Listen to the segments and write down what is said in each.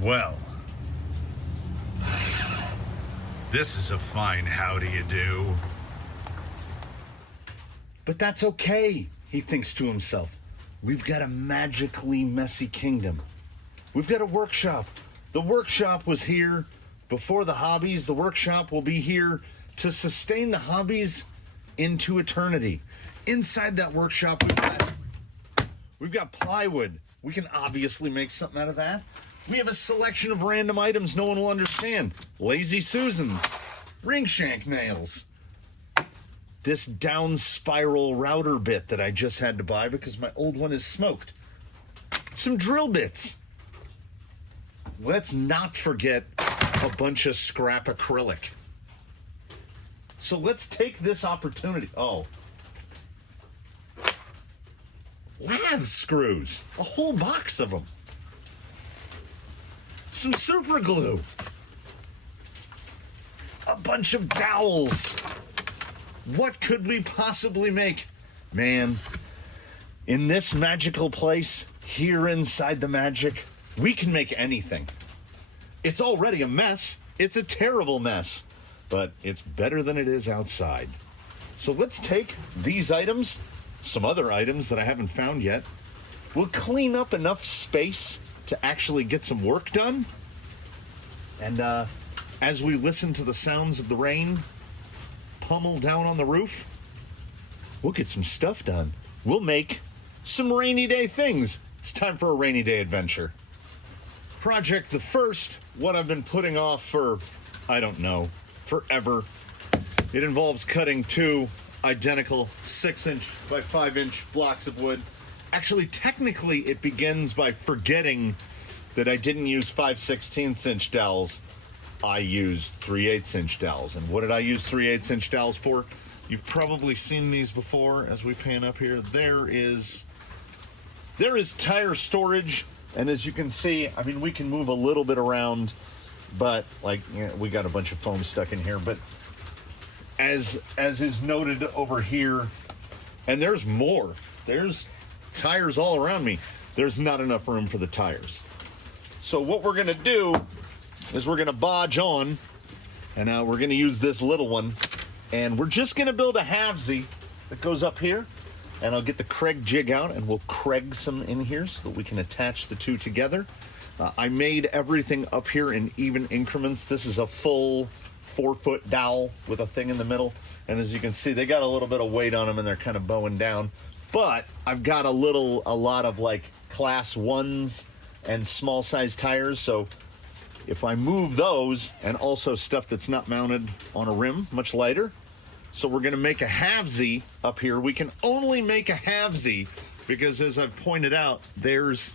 Well, this is a fine how do you do. But that's okay, he thinks to himself. We've got a magically messy kingdom. We've got a workshop. The workshop was here before the hobbies. The workshop will be here to sustain the hobbies into eternity. Inside that workshop, we've got plywood. We can obviously make something out of that. We have a selection of random items no one will understand. Lazy Susans, ring shank nails, this down spiral router bit that I just had to buy because my old one is smoked, some drill bits. Let's not forget a bunch of scrap acrylic. So let's take this opportunity. Oh, lathe screws, a whole box of them. Some super glue, a bunch of dowels. What could we possibly make? Man, in this magical place, here inside the magic, we can make anything. It's already a mess. It's a terrible mess, but it's better than it is outside. So let's take these items, some other items that I haven't found yet. We'll clean up enough space to actually get some work done. And as we listen to the sounds of the rain pummel down on the roof, we'll get some stuff done. We'll make some rainy day things. It's time for a rainy day adventure. Project the first, what I've been putting off for, I don't know, forever. It involves cutting two identical 6-inch by 5-inch blocks of wood. Actually, technically, it begins by forgetting that I didn't use 5/16 inch dowels. I used 3/8 inch dowels. And what did I use 3/8 inch dowels for? You've probably seen these before as we pan up here. There is tire storage. And as you can see, I mean, we can move a little bit around, but like, we got a bunch of foam stuck in here. But as is noted over here, and there's more. There's tires all around me. There's not enough room for the tires. So what we're gonna do is we're gonna bodge on, and we're gonna use this little one, and we're just gonna build a halvesy that goes up here, and I'll get the Craig jig out, and we'll Craig some in here so that we can attach the two together. I made everything up here in even increments. This is a full 4-foot dowel with a thing in the middle, and as you can see, they got a little bit of weight on them, and they're kind of bowing down. But I've got a lot of like class 1s and small size tires, so if I move those, and also stuff that's not mounted on a rim, much lighter. So we're gonna make a halvesy up here. We can only make a halvesy because, as I've pointed out, there's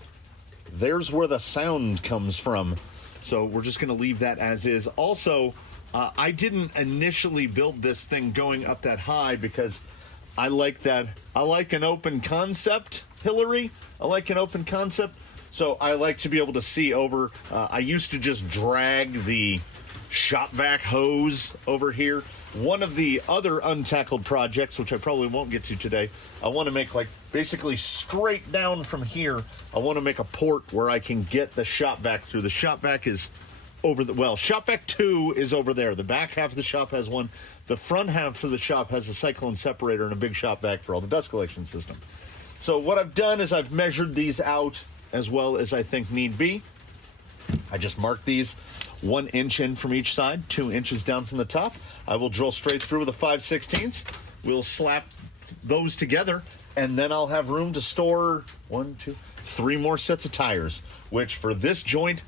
where the sound comes from. So we're just gonna leave that as is. Also, I didn't initially build this thing going up that high because I like an open concept, Hillary. I like an open concept. So I like to be able to see over. I used to just drag the shop vac hose over here. One of the other untackled projects, which I probably won't get to today, I want to make like basically straight down from here. I want to make a port where I can get the shop vac through. The shop vac is over shop vac 2 is over there. The back half of the shop has one. The front half of the shop has a cyclone separator and a big shop vac for all the dust collection system. So what I've done is I've measured these out as well as I think need be. I just marked these 1 inch in from each side, 2 inches down from the top. I will drill straight through with a 5/16. We'll slap those together, and then I'll have room to store 1, 2, 3 more sets of tires, which for this joint,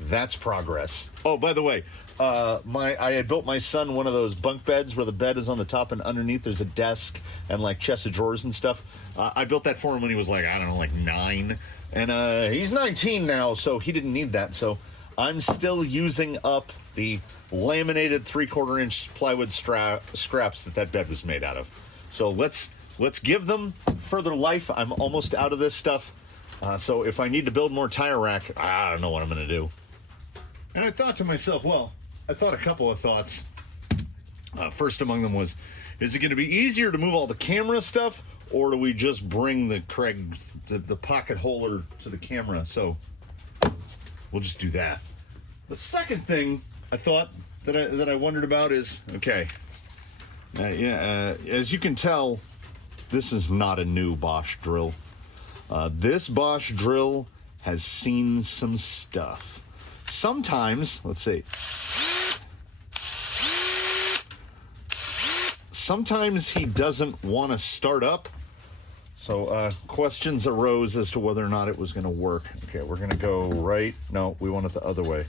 that's progress. Oh, by the way, I had built my son one of those bunk beds where the bed is on the top and underneath there's a desk and like chest of drawers and stuff. I built that for him when he was like, I don't know, like 9. And he's 19 now, so he didn't need that. So I'm still using up the laminated 3/4 inch plywood scraps that bed was made out of. So let's give them further life. I'm almost out of this stuff. So if I need to build more tire rack, I don't know what I'm going to do. And I thought to myself, I thought a couple of thoughts. First among them was, is it going to be easier to move all the camera stuff, or do we just bring the Craig, the pocket holder to the camera? So we'll just do that. The second thing I thought that I wondered about is, okay, as you can tell, this is not a new Bosch drill. This Bosch drill has seen some stuff. Sometimes, let's see, sometimes he doesn't want to start up. So questions arose as to whether or not it was going to work. Okay, we're going to go right. No, we want it the other way.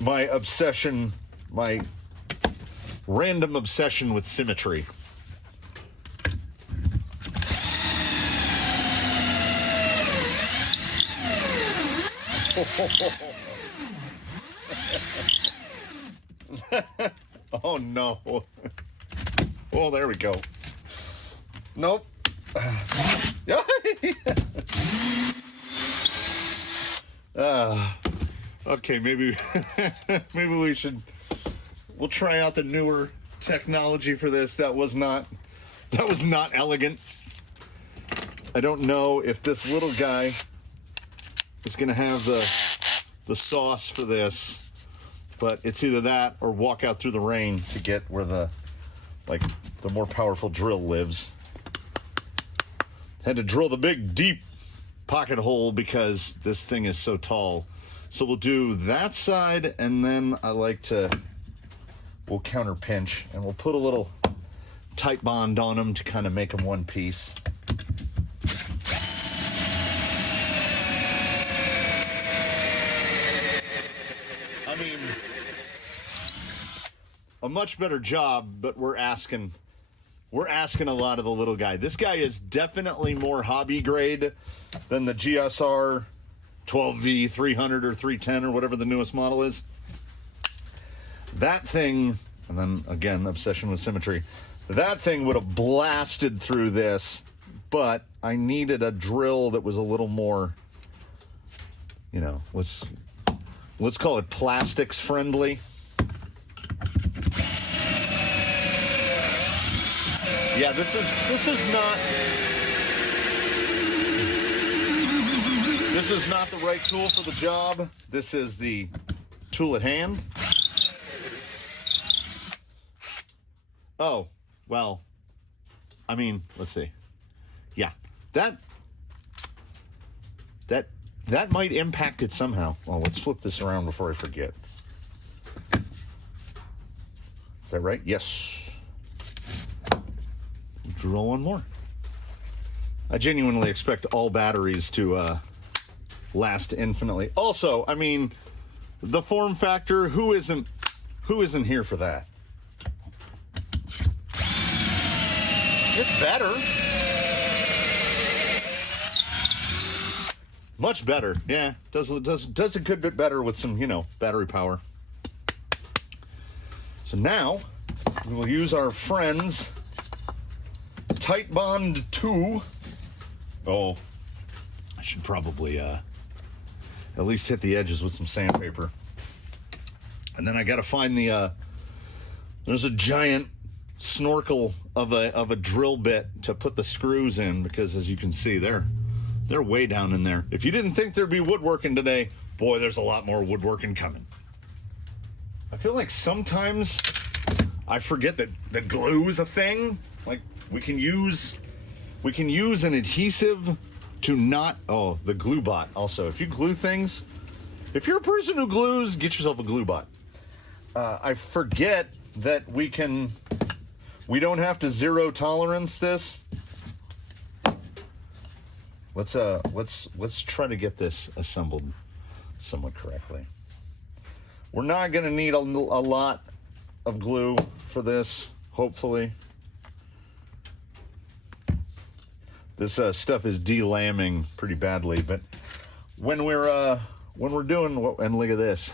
My obsession, my random obsession with symmetry. Oh no. Oh, there we go. Nope. Okay, maybe we'll try out the newer technology for this. That was not elegant. I don't know if this little guy is gonna have the sauce for this, but it's either that or walk out through the rain to get where the more powerful drill lives. Had to drill the big deep pocket hole because this thing is so tall. So we'll do that side, and then we'll counter pinch, and we'll put a little tight bond on them to kind of make them one piece. I mean, a much better job, but we're asking a lot of the little guy. This guy is definitely more hobby grade than the GSR 12V 300 or 310 or whatever the newest model is. That thing, and then again, obsession with symmetry. That thing would have blasted through this, but I needed a drill that was a little more, let's call it plastics friendly. Yeah, this is not the right tool for the job. This is the tool at hand. Oh, well, I mean, let's see. Yeah, that might impact it somehow. Well, let's flip this around before I forget. Is that right? Yes. Drill one more. I genuinely expect all batteries to last infinitely. Also, I mean, the form factor, who isn't here for that? It's better. Much better. Yeah, does a good bit better with some, battery power. So now we will use our friends Tight Bond 2. Oh, I should probably at least hit the edges with some sandpaper. And then I got to find there's a giant snorkel of a drill bit to put the screws in, because as you can see, they're way down in there. If you didn't think there'd be woodworking today, boy, there's a lot more woodworking coming. I feel like sometimes I forget that the glue is a thing. Like, we can use an adhesive to not, the glue bot. Also, if you glue things, if you're a person who glues, get yourself a glue bot. I forget that we don't have to zero tolerance this. Let's try to get this assembled somewhat correctly. We're not going to need a lot of glue for this, hopefully. This stuff is delambing pretty badly, but when we're doing, and look at this.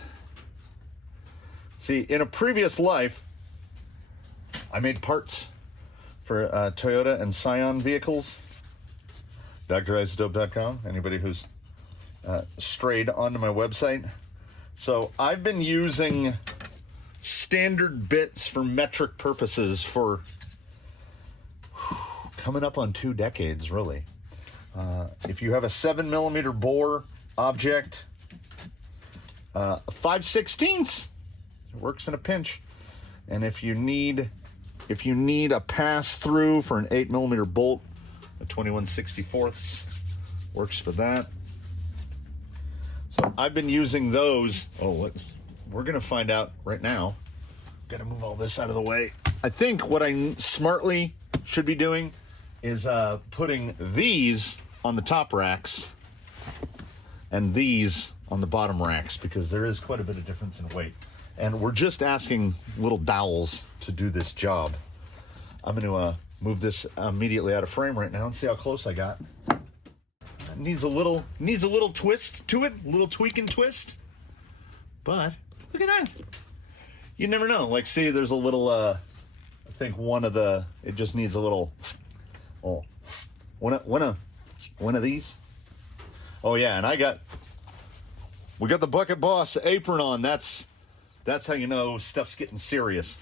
See, in a previous life, I made parts for Toyota and Scion vehicles. drisotope.com. Anybody who's strayed onto my website. So I've been using standard bits for metric purposes for coming up on 2 decades, really. If you have a 7mm bore object. 5/16. It works in a pinch. And if you need a pass through for an 8mm bolt, a 21/64 works for that. So I've been using those. Oh, we're gonna find out right now. Gotta move all this out of the way. I think what I smartly should be doing is putting these on the top racks and these on the bottom racks, because there is quite a bit of difference in weight. And we're just asking little dowels to do this job. I'm going to move this immediately out of frame right now and see how close I got. It needs a little twist to it, a little tweak and twist. But look at that. You never know. Like, see, there's a little, I think it just needs a little, one of these. Oh yeah, and we got the Bucket Boss apron on. That's how you know stuff's getting serious.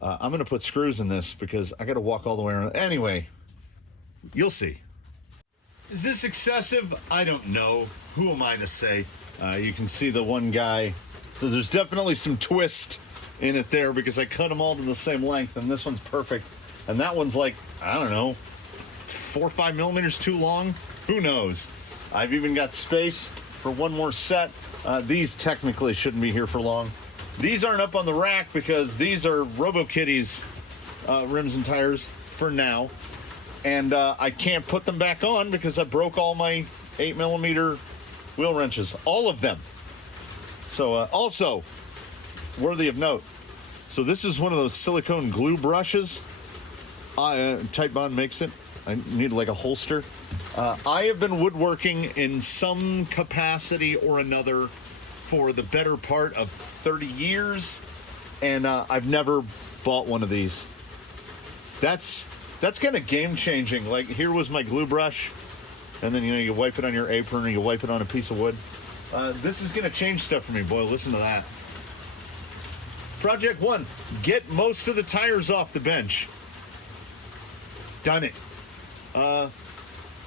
I'm gonna put screws in this because I gotta walk all the way around. Anyway, you'll see. Is this excessive? I don't know. Who am I to say? You can see the one guy. So there's definitely some twist in it there because I cut them all to the same length, and this one's perfect. And that one's like, I don't know, 4 or 5 millimeters too long. Who knows? I've even got space for one more set. These technically shouldn't be here for long. These aren't up on the rack because these are RoboKitty's rims and tires for now. And I can't put them back on because I broke all my 8mm wheel wrenches, all of them. So also worthy of note. So this is one of those silicone glue brushes. Titebond makes it. I need like a holster. I have been woodworking in some capacity or another for the better part of 30 years, and I've never bought one of these. That's kind of game changing. Like, here was my glue brush, and then you wipe it on your apron or you wipe it on a piece of wood. This is gonna change stuff for me, boy. Listen to that. Project 1, get most of the tires off the bench. Done it.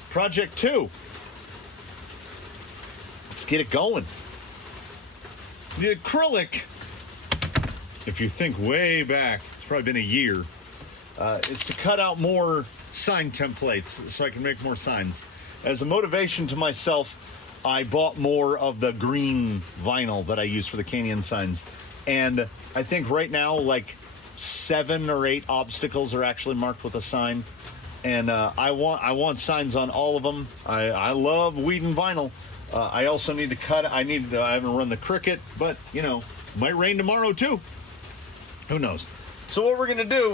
Project 2, let's get it going. The acrylic, if you think way back, it's probably been a year, is to cut out more sign templates so I can make more signs. As a motivation to myself, I bought more of the green vinyl that I use for the canyon signs. And I think right now, like 7 or 8 obstacles are actually marked with a sign. And I want signs on all of them. I love WHEELIN vinyl. I also need to cut. I haven't run the Cricut, but might rain tomorrow too. Who knows? So what we're gonna do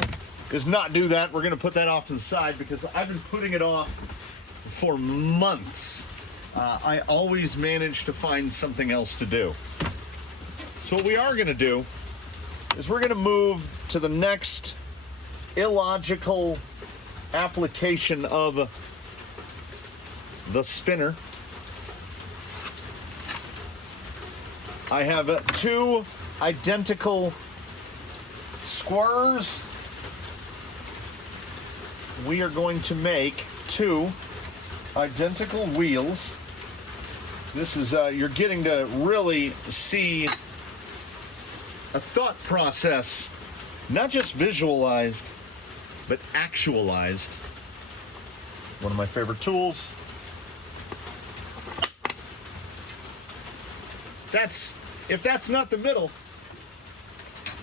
is not do that. We're gonna put that off to the side because I've been putting it off for months. I always manage to find something else to do. So what we are gonna do is we're gonna move to the next illogical application of the spinner. I have 2 identical squirrers. We are going to make 2 identical wheels. This is, you're getting to really see a thought process, not just visualized, but actualized. One of my favorite tools. If that's not the middle,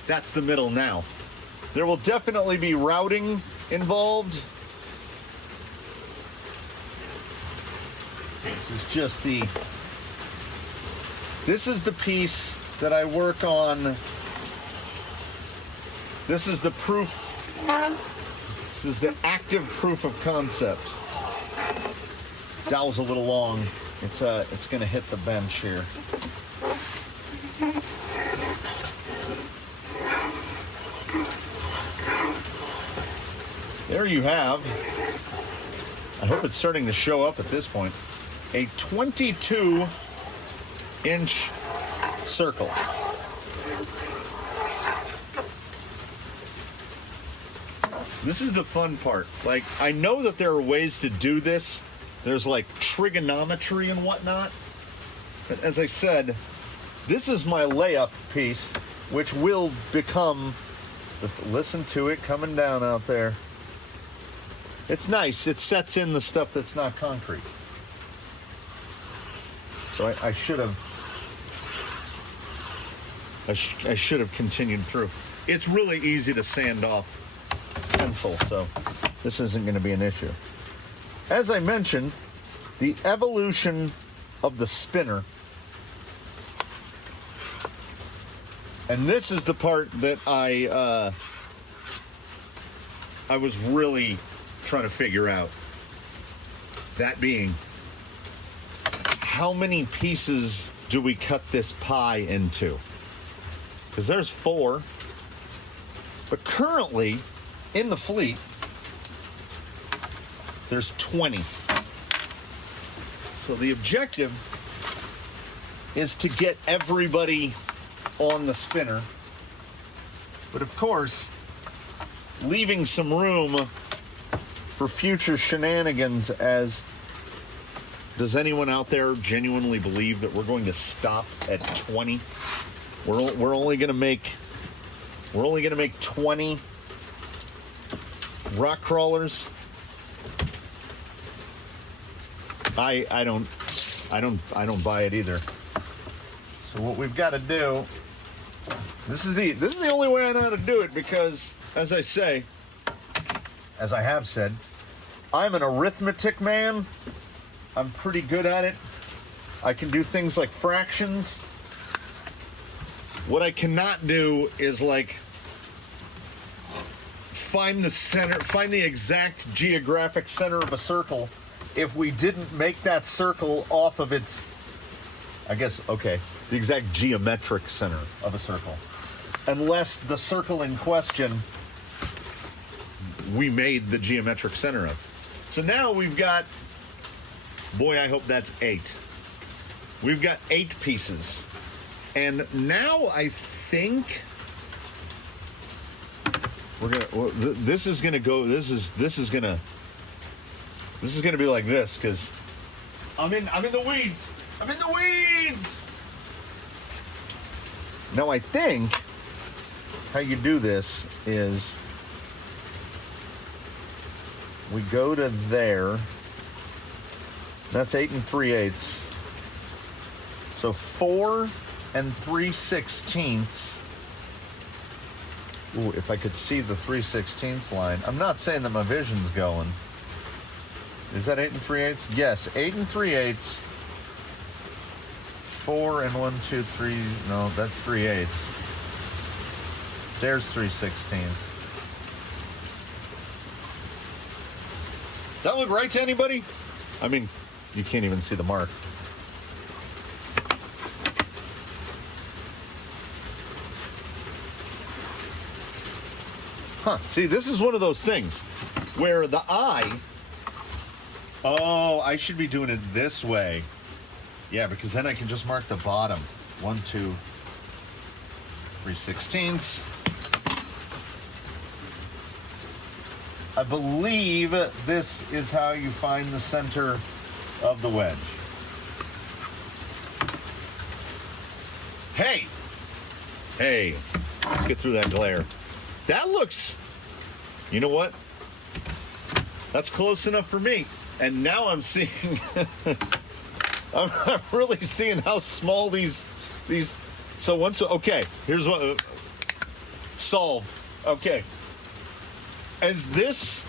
that's the middle now. There will definitely be routing involved. This is the piece that I work on. This is the proof. This is the active proof of concept. Dowel's a little long. It's gonna hit the bench here. There you have, I hope it's starting to show up at this point, a 22-inch circle. This is the fun part. Like, I know that there are ways to do this. There's like trigonometry and whatnot. But as I said, this is my layup piece, which will become, listen to it coming down out there. It's nice. It sets in the stuff that's not concrete. So I should have continued through. It's really easy to sand off pencil, so this isn't going to be an issue. As I mentioned, the evolution of the spinner, and this is the part that I was really trying to figure out. That being, how many pieces do we cut this pie into? Because there's 4, but currently in the fleet there's 20. So the objective is to get everybody on the spinner, but of course leaving some room for future shenanigans. As does anyone out there genuinely believe that we're going to stop at 20? We're only going to make 20 rock crawlers. I don't buy it either. So what we've got to do, this is the only way I know how to do it, because as I have said, I'm an arithmetic man. I'm pretty good at it. I can do things like fractions. What I cannot do is like find the exact geographic center of a circle if we didn't make that circle off of its, the exact geometric center of a circle. Unless the circle in question we made the geometric center of. So now we've got, boy, I hope that's 8. We've got 8 pieces. And now I think this is gonna be like this, because I'm in the weeds. I'm in the weeds. Now I think how you do this is we go to there. That's 8 3/8. So 4 3/16. Ooh, if I could see the 3/16 line. I'm not saying that my vision's going. Is that 8 3/8? Yes, 8 3/8. 4 and 1 2 3. No, that's 3/8. There's 3/16. That look right to anybody? I mean, you can't even see the mark. Huh, see, this is one of those things where the eye, I should be doing it this way. Yeah, because then I can just mark the bottom. 1 2 3/16. I believe this is how you find the center of the wedge. Hey, let's get through that glare. That looks, you know what? That's close enough for me. And now I'm seeing, I'm really seeing how small these, so once, okay, here's what, solved. Okay. As this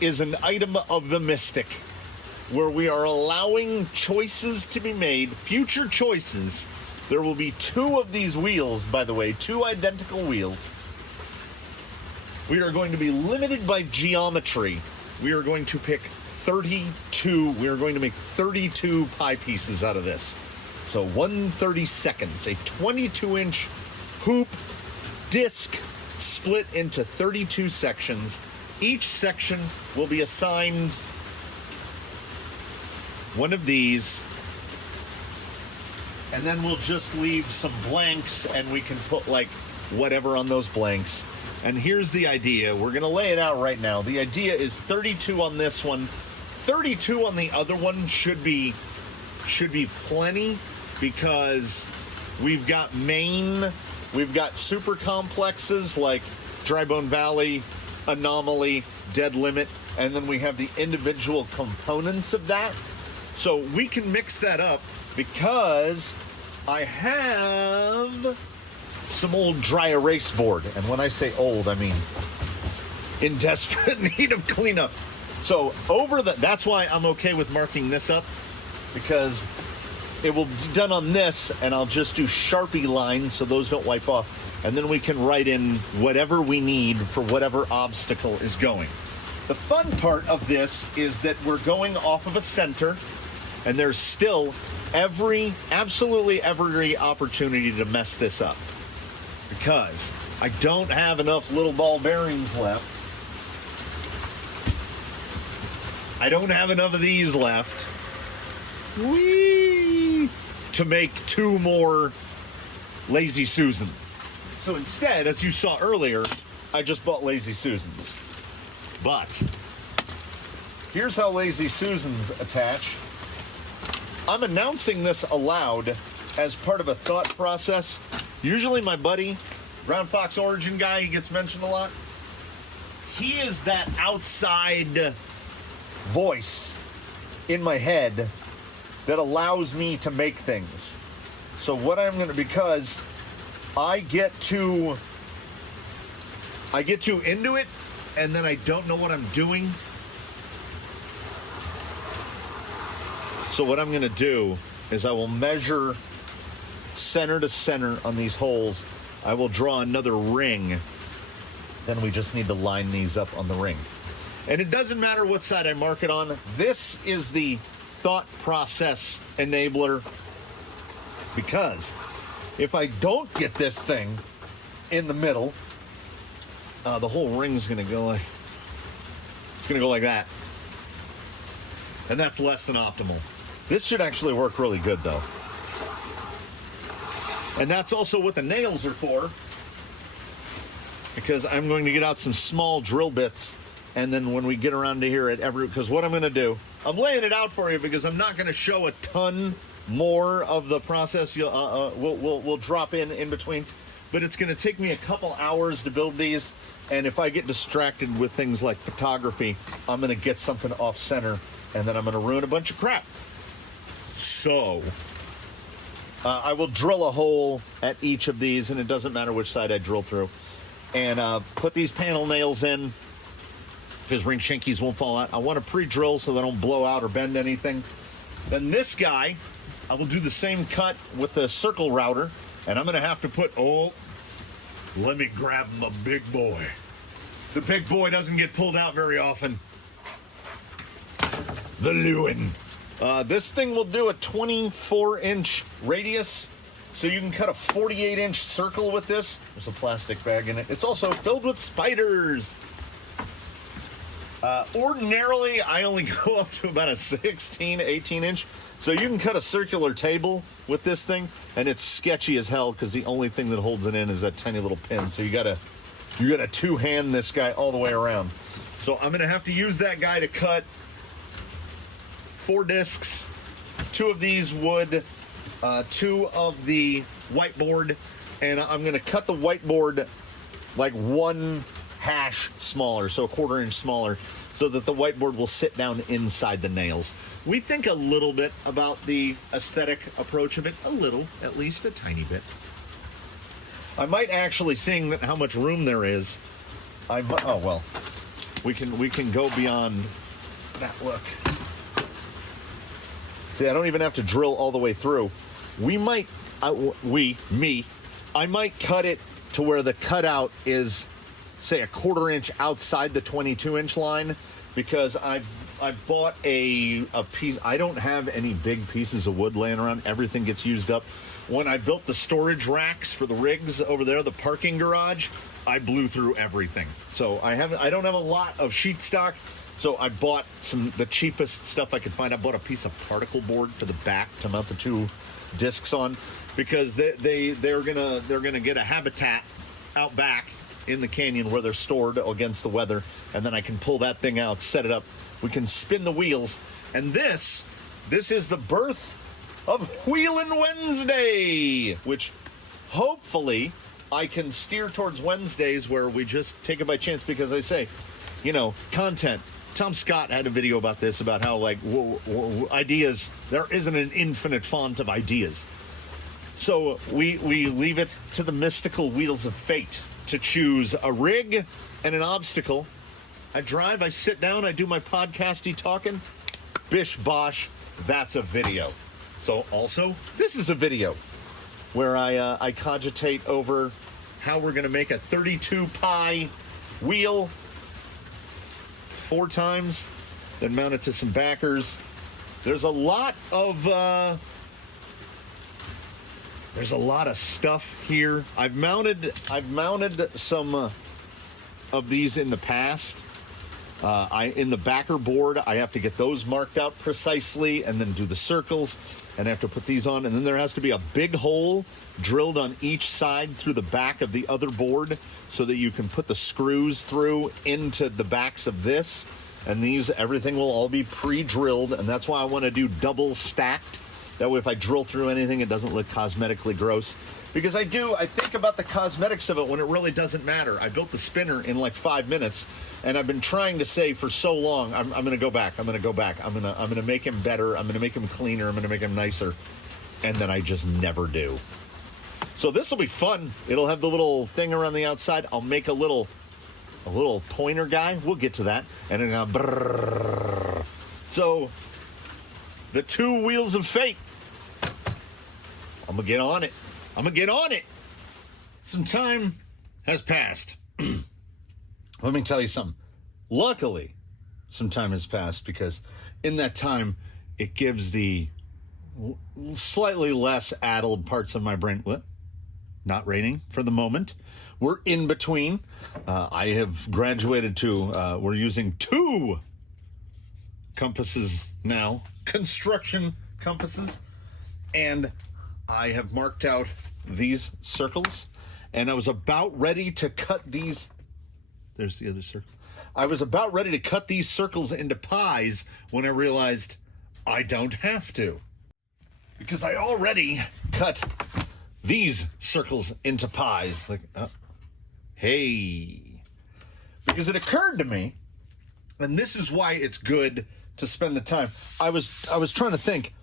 is an item of the mystic, where we are allowing choices to be made, future choices. There will be 2 of these wheels, by the way, 2 identical wheels. We are going to be limited by geometry. We are going to pick 32. We are going to make 32 pie pieces out of this. So 1/32, a 22-inch hoop disc split into 32 sections. Each section will be assigned one of these, and then we'll just leave some blanks, and we can put like whatever on those blanks. And here's the idea. We're going to lay it out right now. The idea is 32 on this one, 32 on the other one should be plenty. because we've got main, we've got super complexes like Dry Bone Valley, Anomaly, Dead Limit, and then we have the individual components of that. So we can mix that up because I have some old dry erase board. And when I say old, I mean in desperate need of cleanup. So that's why I'm okay with marking this up, because it will be done on this, and I'll just do Sharpie lines so those don't wipe off. And then we can write in whatever we need for whatever obstacle is going. The fun part of this is that we're going off of a center, and there's still absolutely every opportunity to mess this up, because I don't have enough little ball bearings left. I don't have enough of these left. Whee! To make 2 more Lazy Susans. So instead, as you saw earlier, I just bought Lazy Susans. But here's how Lazy Susans attach. I'm announcing this aloud as part of a thought process. Usually my buddy, Brown Fox Origin guy, he gets mentioned a lot. He is that outside voice in my head that allows me to make things. So what I'm going to, because I get too into it, and then I don't know what I'm doing. So what I'm going to do is I will measure center to center on these holes. I will draw another ring. Then we just need to line these up on the ring. And it doesn't matter what side I mark it on. This is the thought process enabler, because if I don't get this thing in the middle, the whole ring's gonna go like, it's gonna go like that. And that's less than optimal. This should actually work really good though. And that's also what the nails are for, because I'm going to get out some small drill bits, and then when we get around to here because what I'm going to do, I'm laying it out for you because I'm not going to show a ton more of the process. We'll drop in between, but it's going to take me a couple hours to build these, and if I get distracted with things like photography, I'm going to get something off center, and then I'm going to ruin a bunch of crap. So I will drill a hole at each of these, and it doesn't matter which side I drill through, and put these panel nails in because ring shankies won't fall out. I want to pre-drill so they don't blow out or bend anything. Then this guy, I will do the same cut with the circle router, and I'm going to have to put, let me grab my big boy. The big boy doesn't get pulled out very often. The Lewin. This thing will do a 24-inch radius, so you can cut a 48-inch circle with this. There's a plastic bag in it. It's also filled with spiders. Ordinarily, I only go up to about a 16, 18-inch. So you can cut a circular table with this thing, and it's sketchy as hell because the only thing that holds it in is that tiny little pin. So you gotta two-hand this guy all the way around. So I'm gonna have to use that guy to cut 4 discs, 2 of these wood, 2 of the whiteboard, and I'm gonna cut the whiteboard like 1 hash smaller, so a 1/4 inch smaller, so that the whiteboard will sit down inside the nails. We think a little bit about the aesthetic approach of it, a little, at least a tiny bit. I might actually, seeing how much room there is, we can go beyond that look. See, I don't even have to drill all the way through. I might cut it to where the cutout is, say, a 1/4 inch outside the 22-inch line, because I bought a piece. I don't have any big pieces of wood laying around. Everything gets used up. When I built the storage racks for the rigs over there, the parking garage, I blew through everything. So I don't have a lot of sheet stock. So I bought the cheapest stuff I could find. I bought a piece of particle board for the back to mount the 2 discs on, because they're gonna get a habitat out back in the canyon where they're stored against the weather, and then I can pull that thing out, set it up. We can spin the wheels, and this is the birth of Wheelin' Wednesday, which hopefully I can steer towards Wednesdays where we just take it by chance, because I say, you know, content. Tom Scott had a video about this, about how, like, ideas, there isn't an infinite font of ideas. So we leave it to the mystical wheels of fate to choose a rig and an obstacle. I drive, I sit down, I do my podcasty talking. Bish bosh, that's a video. So also, this is a video where I cogitate over how we're going to make a 32 pi wheel 4 times, then mount it to some backers. There's a lot of stuff here. I've mounted some of these in the past. In the backer board, I have to get those marked out precisely and then do the circles, and I have to put these on, and then there has to be a big hole drilled on each side through the back of the other board so that you can put the screws through into the backs of this, and everything will all be pre-drilled, and that's why I want to do double stacked. That way if I drill through anything, it doesn't look cosmetically gross. Because I think about the cosmetics of it when it really doesn't matter. I built the spinner in like 5 minutes, and I've been trying to say for so long, I'm going to go back. I'm going to make him better. I'm going to make him cleaner. I'm going to make him nicer. And then I just never do. So this will be fun. It'll have the little thing around the outside. I'll make a little pointer guy. We'll get to that. And then brrr. So the 2 wheels of fate. I'm going to get on it. Some time has passed. Let me tell you something. Luckily, some time has passed, because in that time, it gives the slightly less addled parts of my brain. What? Not raining for the moment. We're in between. I have graduated to, we're using 2 compasses now. Construction compasses. And I have marked out these circles, and I was about ready to cut these. There's the other circle. I was about ready to cut these circles into pies when I realized I don't have to, because I already cut these circles into pies. Like, hey, because it occurred to me, and this is why it's good to spend the time. I was trying to think,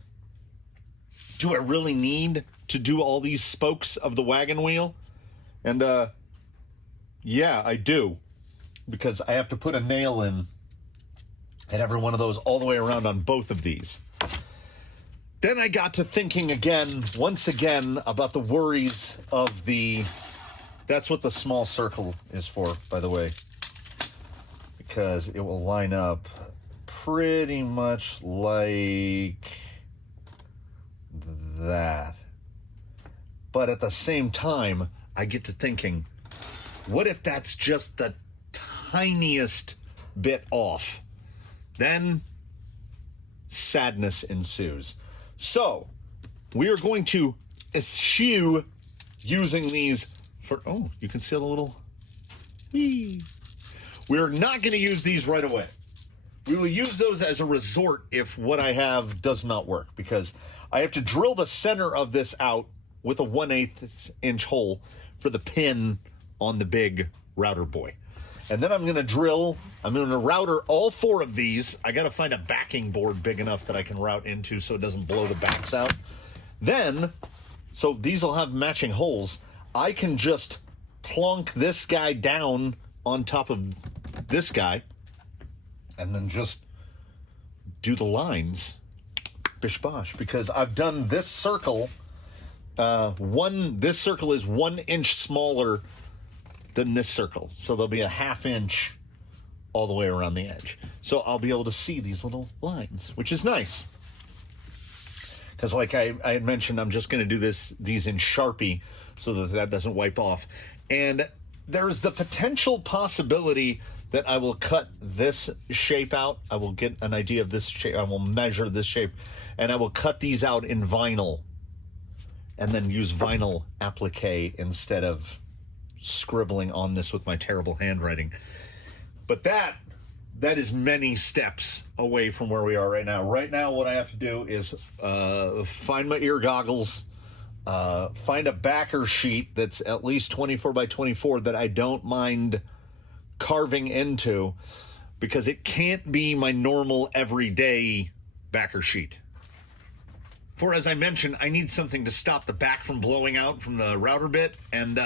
do I really need to do all these spokes of the wagon wheel? And yeah, I do, because I have to put a nail in at every one of those all the way around on both of these. Then I got to thinking once again, about the worries of that's what the small circle is for, by the way, because it will line up pretty much like that. But at the same time, I get to thinking, what if that's just the tiniest bit off? Then sadness ensues. So we are going to eschew using these for, you can see the little whee. We're not going to use these right away. We will use those as a resort if what I have does not work, because I have to drill the center of this out with a 1/8 inch hole for the pin on the big router boy. And then I'm going to router all 4 of these. I got to find a backing board big enough that I can route into so it doesn't blow the backs out. Then, so these will have matching holes. I can just plonk this guy down on top of this guy and then just do the lines. Bish bosh, because I've done this circle. This circle is 1 inch smaller than this circle, so there'll be a 1/2 inch all the way around the edge. So I'll be able to see these little lines, which is nice. Because, like I had mentioned, I'm just going to do these in Sharpie so that doesn't wipe off. And there's the potential possibility that I will cut this shape out. I will get an idea of this shape. I will measure this shape, and I will cut these out in vinyl and then use vinyl applique instead of scribbling on this with my terrible handwriting. But that is many steps away from where we are right now. Right now, what I have to do is find my ear goggles, find a backer sheet that's at least 24 by 24 that I don't mind carving into, because it can't be my normal everyday backer sheet. For, as I mentioned, I need something to stop the back from blowing out from the router bit, and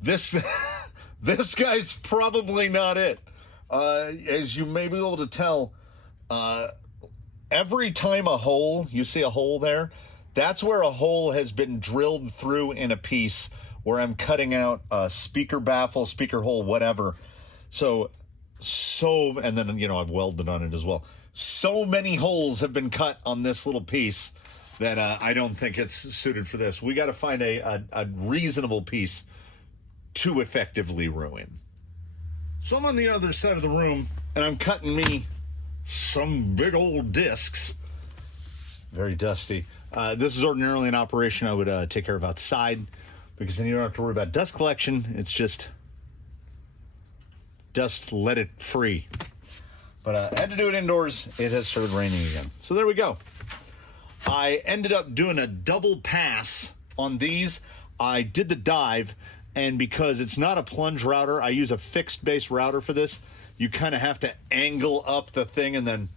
this this guy's probably not it. As you may be able to tell, every time you see a hole there, that's where a hole has been drilled through in a piece where I'm cutting out a speaker baffle, speaker hole, whatever. So, and then, I've welded on it as well. So many holes have been cut on this little piece that I don't think it's suited for this. We got to find a reasonable piece to effectively ruin. So I'm on the other side of the room, and I'm cutting me some big old discs. Very dusty. This is ordinarily an operation I would take care of outside, because then you don't have to worry about dust collection. It's just dust, let it free. But I had to do it indoors. It has started raining again. So there we go. I ended up doing a double pass on these. I did the dive, and because it's not a plunge router, I use a fixed base router for this. You kind of have to angle up the thing and then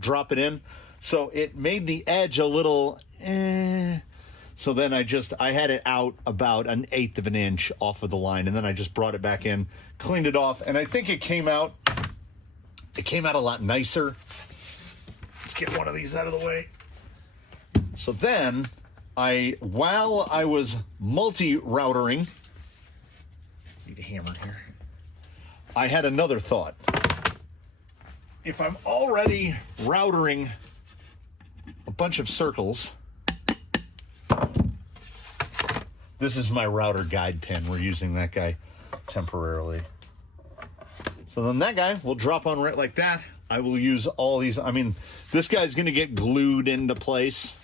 drop it in. So it made the edge a little So then I had it out about 1/8 of an inch off of the line, and then I just brought it back in, cleaned it off, and I think it came out a lot nicer. Let's get one of these out of the way. So then while I was multi-routering, need a hammer here, I had another thought. If I'm already routering a bunch of circles, this is my router guide pin. We're using that guy temporarily. So then that guy will drop on right like that. I will use all these. I mean, this guy's going to get glued into place,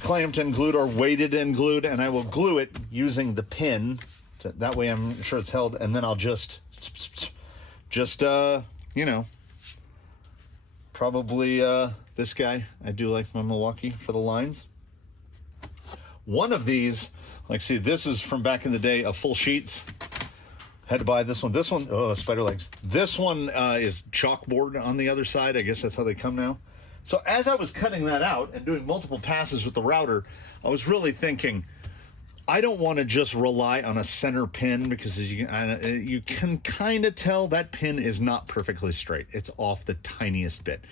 clamped and glued, or weighted and glued, and I will glue it using the pin. That way I'm sure it's held, and then I'll just probably this guy. I do like my Milwaukee for the lines. One of these, see, this is from back in the day of full sheets. Had to buy this one. This one, spider legs. This one is chalkboard on the other side. I guess that's how they come now. So as I was cutting that out and doing multiple passes with the router, I was really thinking, I don't want to just rely on a center pin, because as you can kind of tell that pin is not perfectly straight. It's off the tiniest bit,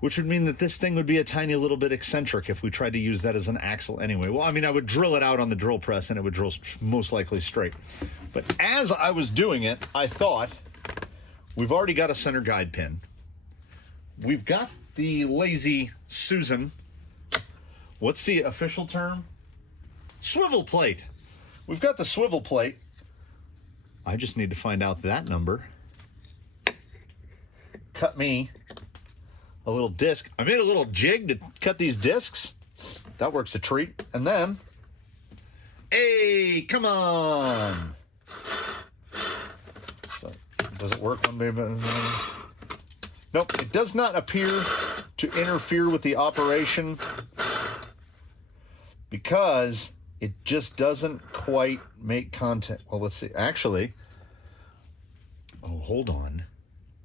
which would mean that this thing would be a tiny little bit eccentric if we tried to use that as an axle anyway. Well, I mean, I would drill it out on the drill press and it would drill most likely straight. But as I was doing it, I thought, we've already got a center guide pin. We've got the Lazy Susan. What's the official term? Swivel plate. We've got the swivel plate. I just need to find out that number. Cut me a little disc. I made a little jig to cut these discs. That works a treat. And then, hey, come on. So, does it work one day? Nope, it does not appear to interfere with the operation, because it just doesn't quite make contact. Well, let's see. Actually, hold on.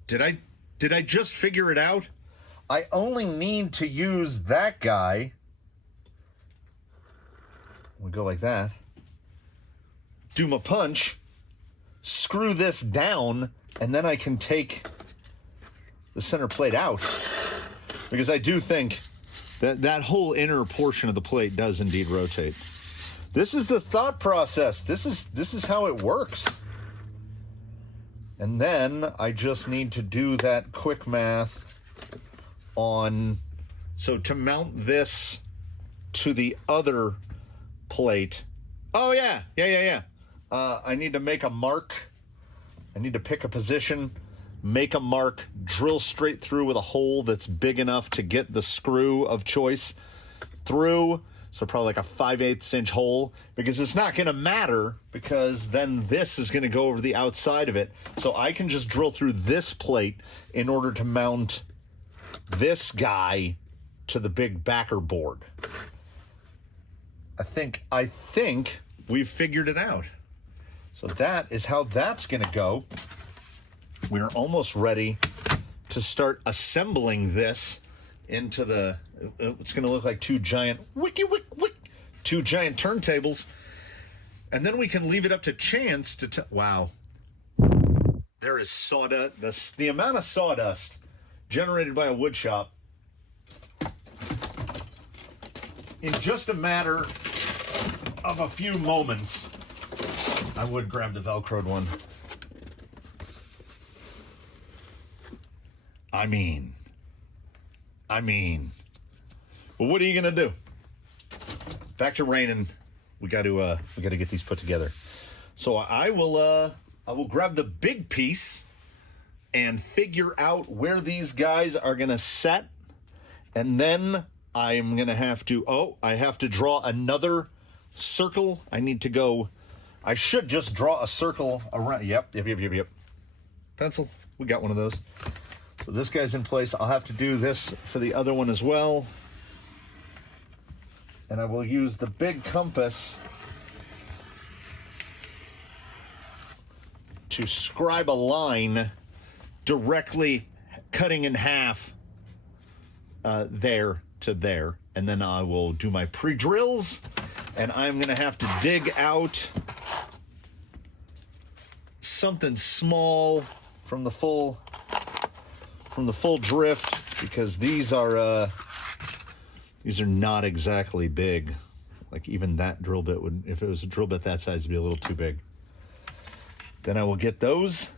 Did I just figure it out? I only need to use that guy. We go like that. Do my punch. Screw this down, and then I can take the center plate out. Because I do think that whole inner portion of the plate does indeed rotate. This is the thought process. This is how it works. And then I just need to do that quick math on, so to mount this to the other plate. Oh yeah. I need to make a mark. I need to pick a position, make a mark, drill straight through with a hole that's big enough to get the screw of choice through, So probably like a 5/8 inch hole, because it's not going to matter, because then this is going to go over the outside of it. So I can just drill through this plate in order to mount this guy to the big backer board. I think we've figured it out. So that is how that's going to go. We're almost ready to start assembling this into the, it's going to look like two giant turntables. And then we can leave it up to chance to wow. There is sawdust. The amount of sawdust generated by a wood shop in just a matter of a few moments. I would grab the Velcroed one. I mean, well, what are you gonna do? Back to raining. We got to get these put together. So I will grab the big piece and figure out where these guys are gonna set, and then I'm gonna have to. I have to draw another circle. I should just draw a circle around. Yep. Pencil. We got one of those. So this guy's in place. I'll have to do this for the other one as well. And I will use the big compass to scribe a line directly cutting in half there to there. And then I will do my pre-drills, and I'm going to have to dig out something small from the full drift, because these are not exactly big. Like even that drill bit would, if it was a drill bit that size, it'd be a little too big. Then I will get those.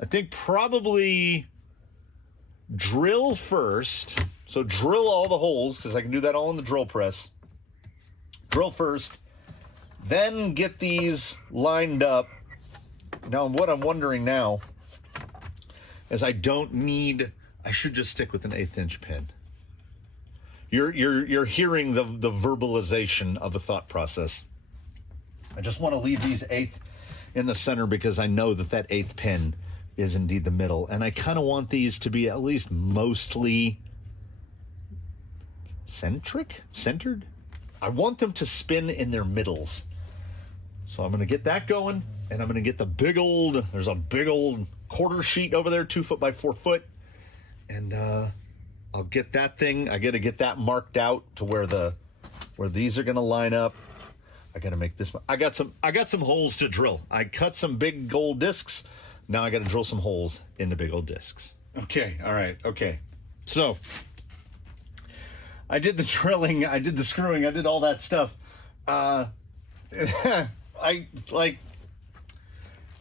I think probably drill first. So drill all the holes, because I can do that all in the drill press. Drill first, then get these lined up. Now what I'm wondering now is I should just stick with an 1/8 inch pin. You're hearing the verbalization of a thought process. I just want to leave these 1/8 in the center, because I know that 1/8 pin is indeed the middle, and I kind of want these to be at least mostly centered. I want them to spin in their middles. So I'm going to get that going, and I'm going to get there's a big old quarter sheet over there, 2 foot by 4 foot. And I'll get that thing. I got to get that marked out to where these are going to line up. I got to make this. I got some holes to drill. I cut some big gold discs. Now I got to drill some holes in the big old discs. Okay. All right. Okay. So I did the drilling. I did the screwing. I did all that stuff.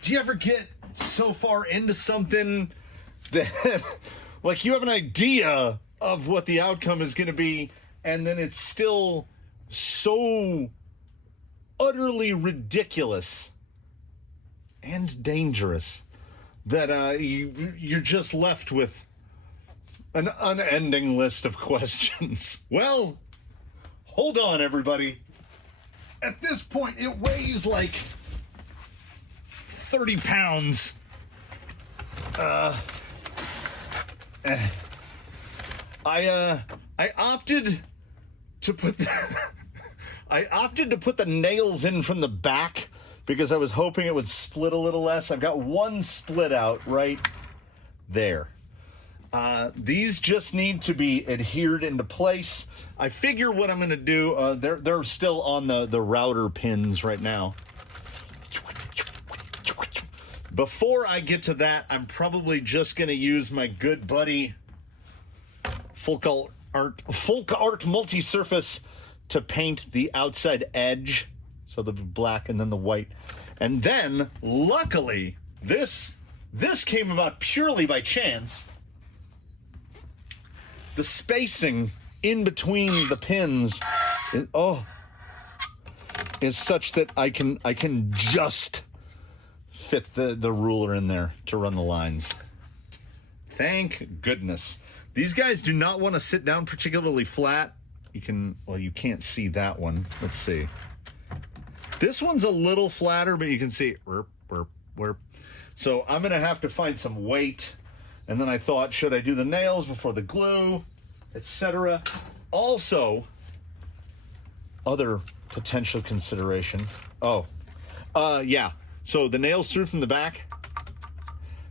Do you ever get so far into something that like you have an idea of what the outcome is going to be, and then it's still so utterly ridiculous and dangerous that you're just left with an unending list of questions? Well, hold on, everybody. At this point, it weighs like 30 pounds. I opted to put the nails in from the back, because I was hoping it would split a little less. I've got one split out right there. These just need to be adhered into place. I figure what I'm going to do, they're still on the router pins right now. Before I get to that, I'm probably just going to use my good buddy Folk Art Multi-Surface to paint the outside edge. So the black and then the white. And then, luckily, this came about purely by chance. The spacing in between the pins is such that I can just fit the ruler in there to run the lines. Thank goodness. These guys do not want to sit down particularly flat. you can, well, you can't see that one. Let's see. This one's a little flatter, but you can see, so I'm going to have to find some weight. And then I thought, should I do the nails before the glue, etc.? Also, other potential consideration. Yeah. So the nails through from the back.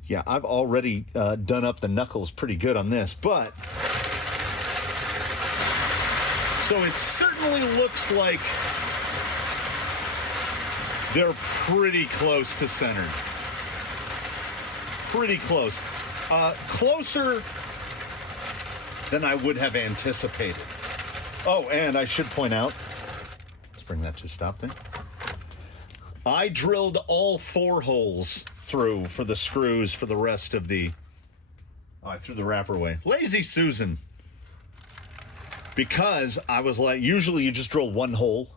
Yeah, I've already done up the knuckles pretty good on this, but so it certainly looks like they're pretty close to centered. Pretty close. Closer than I would have anticipated. Oh, and I should point out, let's bring that to a stop then. I drilled all 4 holes through for the screws for the rest of the, I threw the wrapper away. Lazy Susan. Because I was like, usually you just drill 1 hole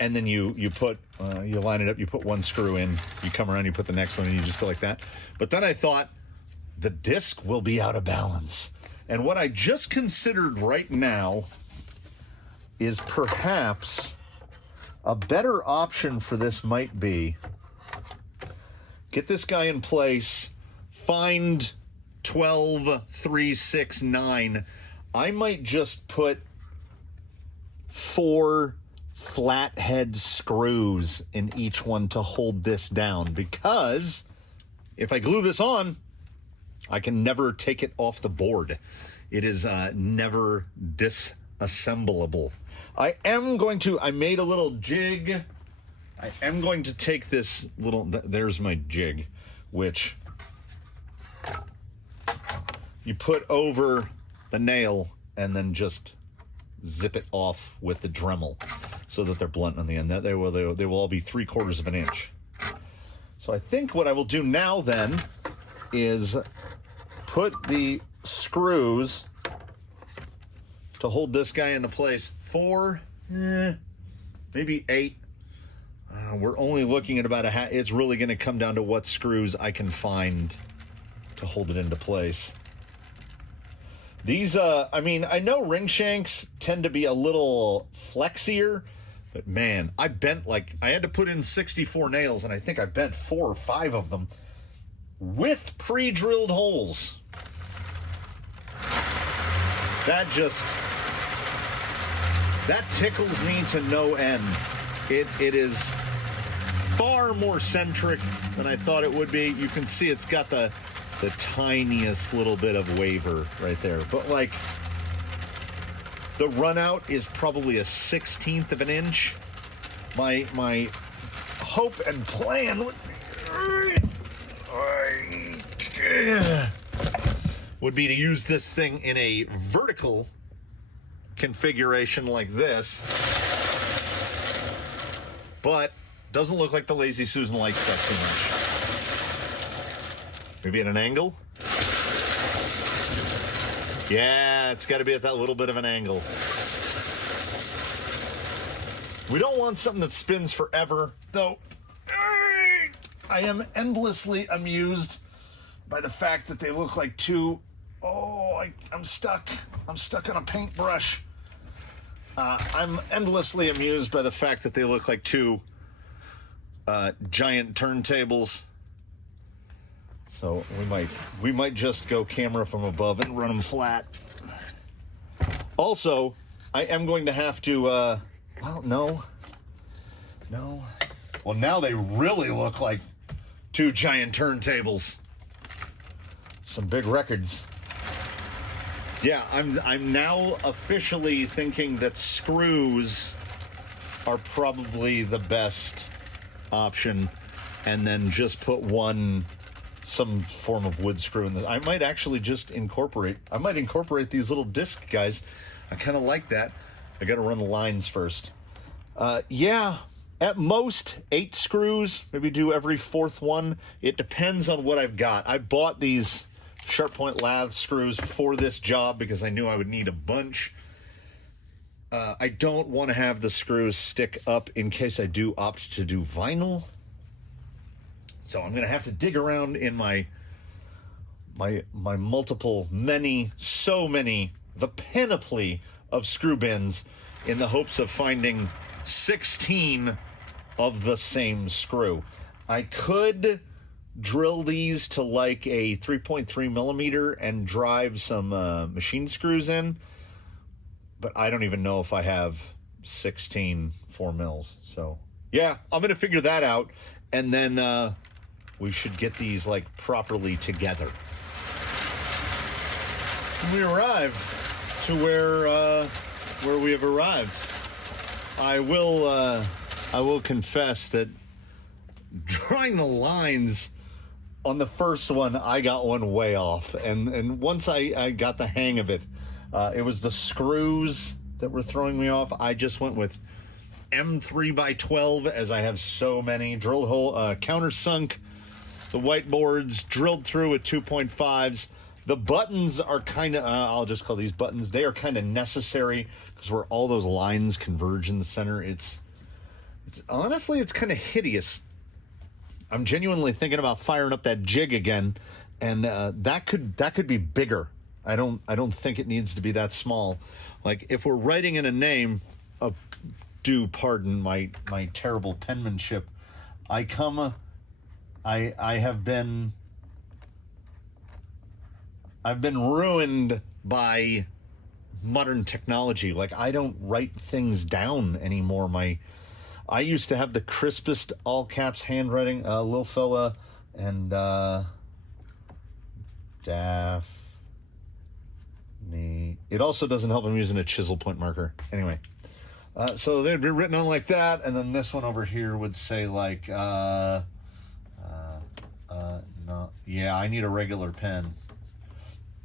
and then you put, you line it up, you put 1 screw in, you come around, you put the next one, and you just go like that. But then I thought, the disc will be out of balance. And what I just considered right now is perhaps a better option for this might be get this guy in place, find 12, 3, 6, 9. I might just put 4 flathead screws in each one to hold this down, because if I glue this on, I can never take it off the board. It is never disassemblable. I made a little jig. I am going to take this little, there's my jig, which you put over the nail and then just zip it off with the Dremel so that they're blunt on the end. They will all be 3/4 of an inch. So I think what I will do now then is put the screws to hold this guy into place. 4, maybe 8. We're only looking at about a half. It's really going to come down to what screws I can find to hold it into place. These, I mean, I know ring shanks tend to be a little flexier, but man, I had to put in 64 nails, and I think I bent 4 or 5 of them with pre-drilled holes. That tickles me to no end. It is far more centric than I thought it would be. You can see it's got the tiniest little bit of waver right there. But like, the run out is probably a 1/16 of an inch. My hope and plan would be to use this thing in a vertical configuration like this. But doesn't look like the Lazy Susan likes that too much. Maybe at an angle? Yeah, it's got to be at that little bit of an angle. We don't want something that spins forever, though. I am endlessly amused by the fact that they look like 2... Oh, I'm stuck. I'm stuck on a paintbrush. I'm endlessly amused by the fact that they look like 2 giant turntables. So we might just go camera from above and run them flat. Also, I am going to have to, well, no. Well, now they really look like 2 giant turntables. Some big records. Yeah, I'm now officially thinking that screws are probably the best option, and then just put some form of wood screw in this. I might actually just incorporate these little disc guys. I kind of like that. I got to run the lines first. Yeah, at most 8 screws, maybe do every 4th one. It depends on what I've got. I bought these sharp point lath screws for this job because I knew I would need a bunch. I don't want to have the screws stick up in case I do opt to do vinyl. So I'm going to have to dig around in my multiple, the panoply of screw bins in the hopes of finding 16 of the same screw. I could drill these to like a 3.3 millimeter and drive some machine screws in, but I don't even know if I have 16 4 mils. So yeah, I'm gonna figure that out, and then we should get these like properly together. We arrive to where we have arrived. I will confess that drawing the lines on the first one, I got one way off, and once I got the hang of it, it was the screws that were throwing me off. I just went with M3x12, as I have so many. Drill hole, countersunk, the whiteboards drilled through at 2.5s. The buttons are kind of, I'll just call these buttons, they are kind of necessary, because where all those lines converge in the center, it's honestly, it's kind of hideous. I'm genuinely thinking about firing up that jig again, and that could be bigger. I don't think it needs to be that small. Like, if we're writing in a name, do pardon my terrible penmanship. I have been ruined by modern technology. Like, I don't write things down anymore. I used to have the crispest all caps handwriting. Lil fella and Daphne. It also doesn't help I'm using a chisel point marker. Anyway, so they'd be written on like that, and then this one over here would say like, no, yeah, I need a regular pen.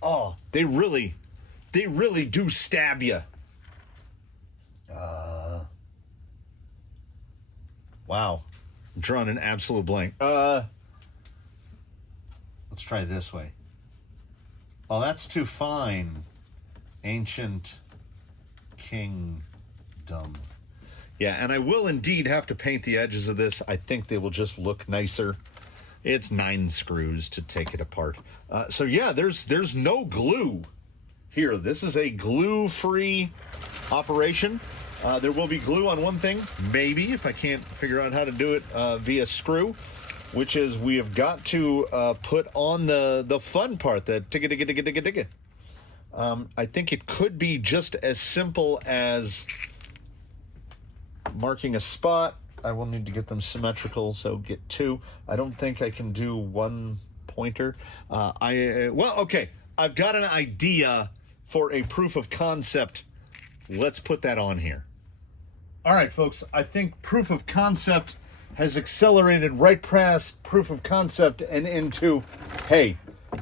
Oh, they really do stab you. Wow, I'm drawing an absolute blank. Let's try this way. Oh, that's too fine. Ancient Kingdom. Yeah, and I will indeed have to paint the edges of this. I think they will just look nicer. It's 9 screws to take it apart. So yeah, there's no glue here. This is a glue-free operation. There will be glue on one thing, maybe, if I can't figure out how to do it via screw, which is we have got to put on the fun part, the tigga-tigga-tigga-tigga-tigga. I think it could be just as simple as marking a spot. I will need to get them symmetrical, so get 2. I don't think I can do 1 pointer. Well, okay, I've got an idea for a proof of concept. Let's put that on here. All right, folks, I think proof of concept has accelerated right past proof of concept and into, hey,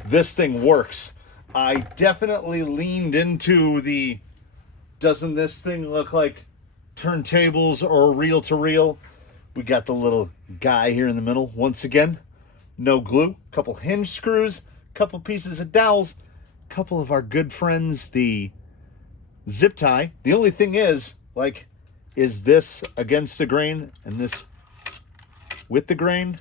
this thing works. I definitely leaned into the, doesn't this thing look like turntables or reel-to-reel? We got the little guy here in the middle. Once again, no glue, couple hinge screws, couple pieces of dowels, couple of our good friends, the zip tie. The only thing is, like, is this against the grain and this with the grain?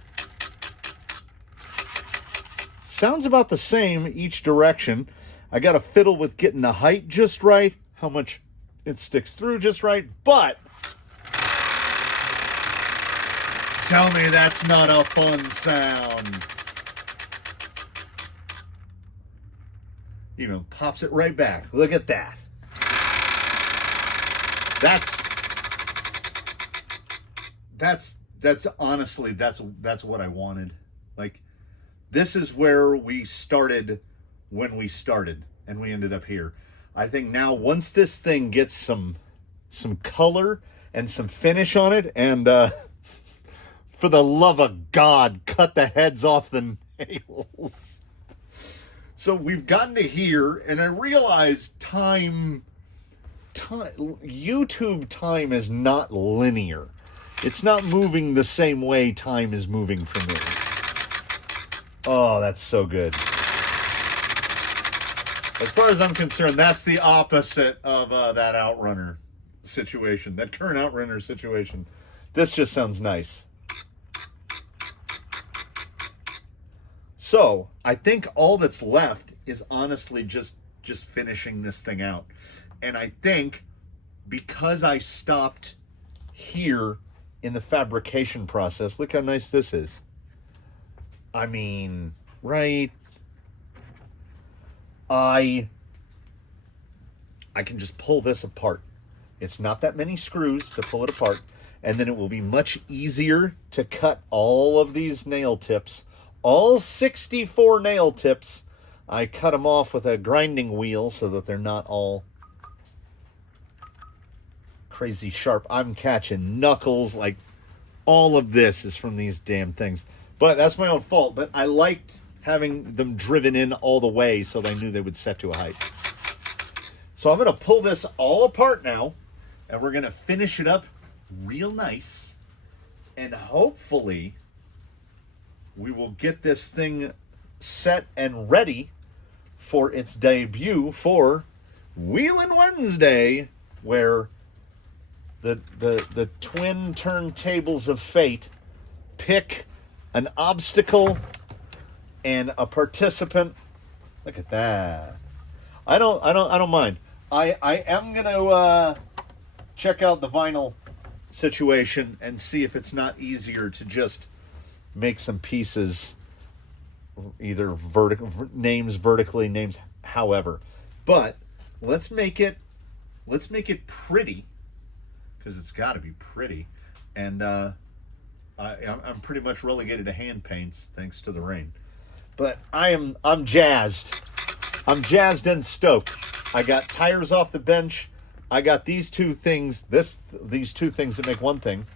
Sounds about the same each direction. I got to fiddle with getting the height just right, how much it sticks through just right, but tell me that's not a fun sound. You know, pops it right back. Look at that. That's honestly, that's what I wanted. Like, this is where we started when we started, and we ended up here. I think now once this thing gets some color and some finish on it, and for the love of God, cut the heads off the nails. So we've gotten to here, and I realized YouTube time is not linear. It's not moving the same way time is moving for me. Oh, that's so good. As far as I'm concerned, that's the opposite of that Outrunner situation, that current Outrunner situation. This just sounds nice. So, I think all that's left is honestly just finishing this thing out. And I think because I stopped here in the fabrication process, look how nice this is. I mean, right? I can just pull this apart. It's not that many screws to pull it apart, and then it will be much easier to cut all of these nail tips. All 64 nail tips, I cut them off with a grinding wheel so that they're not all crazy sharp. I'm catching knuckles. Like, all of this is from these damn things. But that's my own fault. But I liked having them driven in all the way so they knew they would set to a height. So I'm going to pull this all apart now, and we're going to finish it up real nice. And hopefully we will get this thing set and ready for its debut for Wheelin' Wednesday, where the twin turntables of fate pick an obstacle and a participant. Look at that. I don't mind. I am gonna check out the vinyl situation and see if it's not easier to just make some pieces, either names vertically, names however. But let's make it pretty, because it's got to be pretty. And I'm pretty much relegated to hand paints thanks to the rain. But I'm jazzed. I'm jazzed and stoked. I got tires off the bench. I got these two things. These two things that make one thing.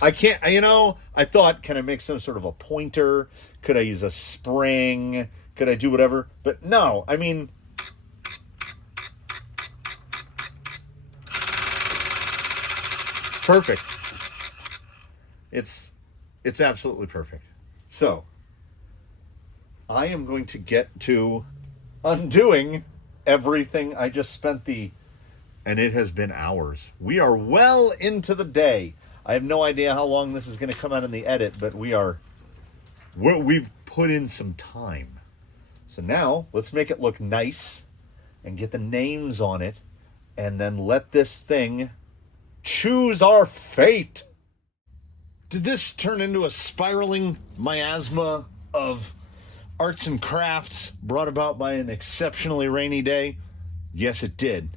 I can't. I thought, can I make some sort of a pointer? Could I use a spring? Could I do whatever? But no. I mean, perfect. It's absolutely perfect. So I am going to get to undoing everything I just spent and it has been hours. We are well into the day. I have no idea how long this is going to come out in the edit, but we've put in some time. So now let's make it look nice and get the names on it, and then let this thing choose our fate. Did this turn into a spiraling miasma of arts and crafts brought about by an exceptionally rainy day? Yes, it did.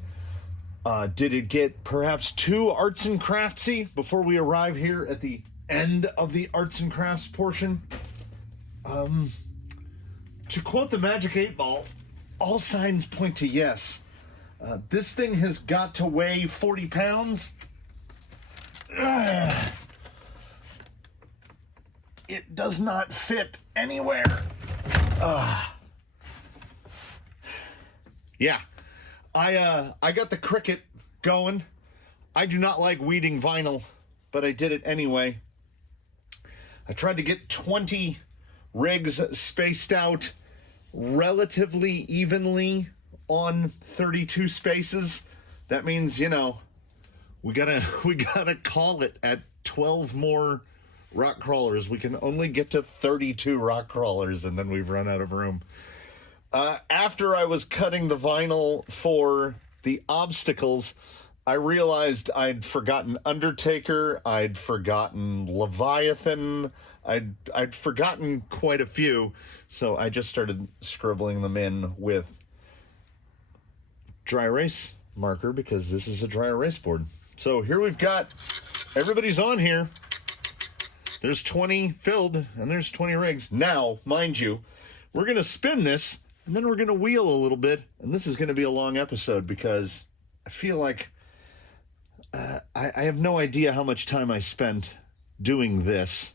Did it get perhaps too arts and craftsy before we arrive here at the end of the arts and crafts portion? To quote the Magic 8 Ball, all signs point to yes. This thing has got to weigh 40 pounds. It does not fit anywhere. Yeah. I got the Cricut going. I do not like weeding vinyl, but I did it anyway. I tried to get 20 rigs spaced out relatively evenly on 32 spaces. That means, we gotta call it at 12 more rock crawlers. We can only get to 32 rock crawlers, and then we've run out of room. After I was cutting the vinyl for the obstacles, I realized I'd forgotten Undertaker, I'd forgotten Leviathan, I'd forgotten quite a few, so I just started scribbling them in with dry erase marker, because this is a dry erase board. So here we've got, everybody's on here. There's 20 filled, and there's 20 rigs. Now, mind you, we're going to spin this, and then we're going to wheel a little bit, and this is going to be a long episode, because I feel like I have no idea how much time I spent doing this,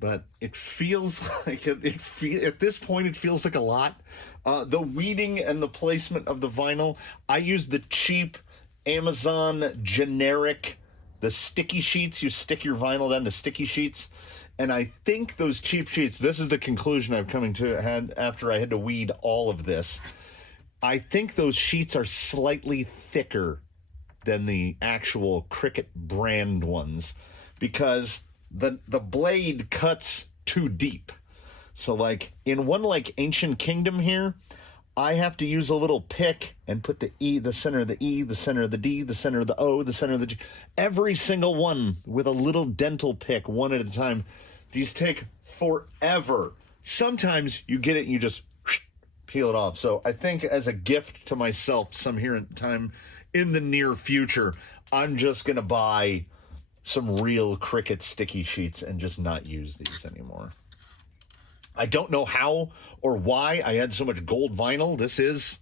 but it feels like at this point it feels like a lot. The weeding and the placement of the vinyl, I used the cheap Amazon generic, the sticky sheets. You stick your vinyl down to sticky sheets. And I think those cheap sheets, this is the conclusion I've coming to after I had to weed all of this. I think those sheets are slightly thicker than the actual Cricut brand ones, because the blade cuts too deep. So like in one like Ancient Kingdom here, I have to use a little pick and put the E, the center of the E, the center of the D, the center of the O, the center of the G. Every single one with a little dental pick, one at a time. These take forever. Sometimes you get it and you just peel it off. So I think as a gift to myself some time in the near future, I'm just going to buy some real Cricut sticky sheets and just not use these anymore. I don't know how or why I had so much gold vinyl. This is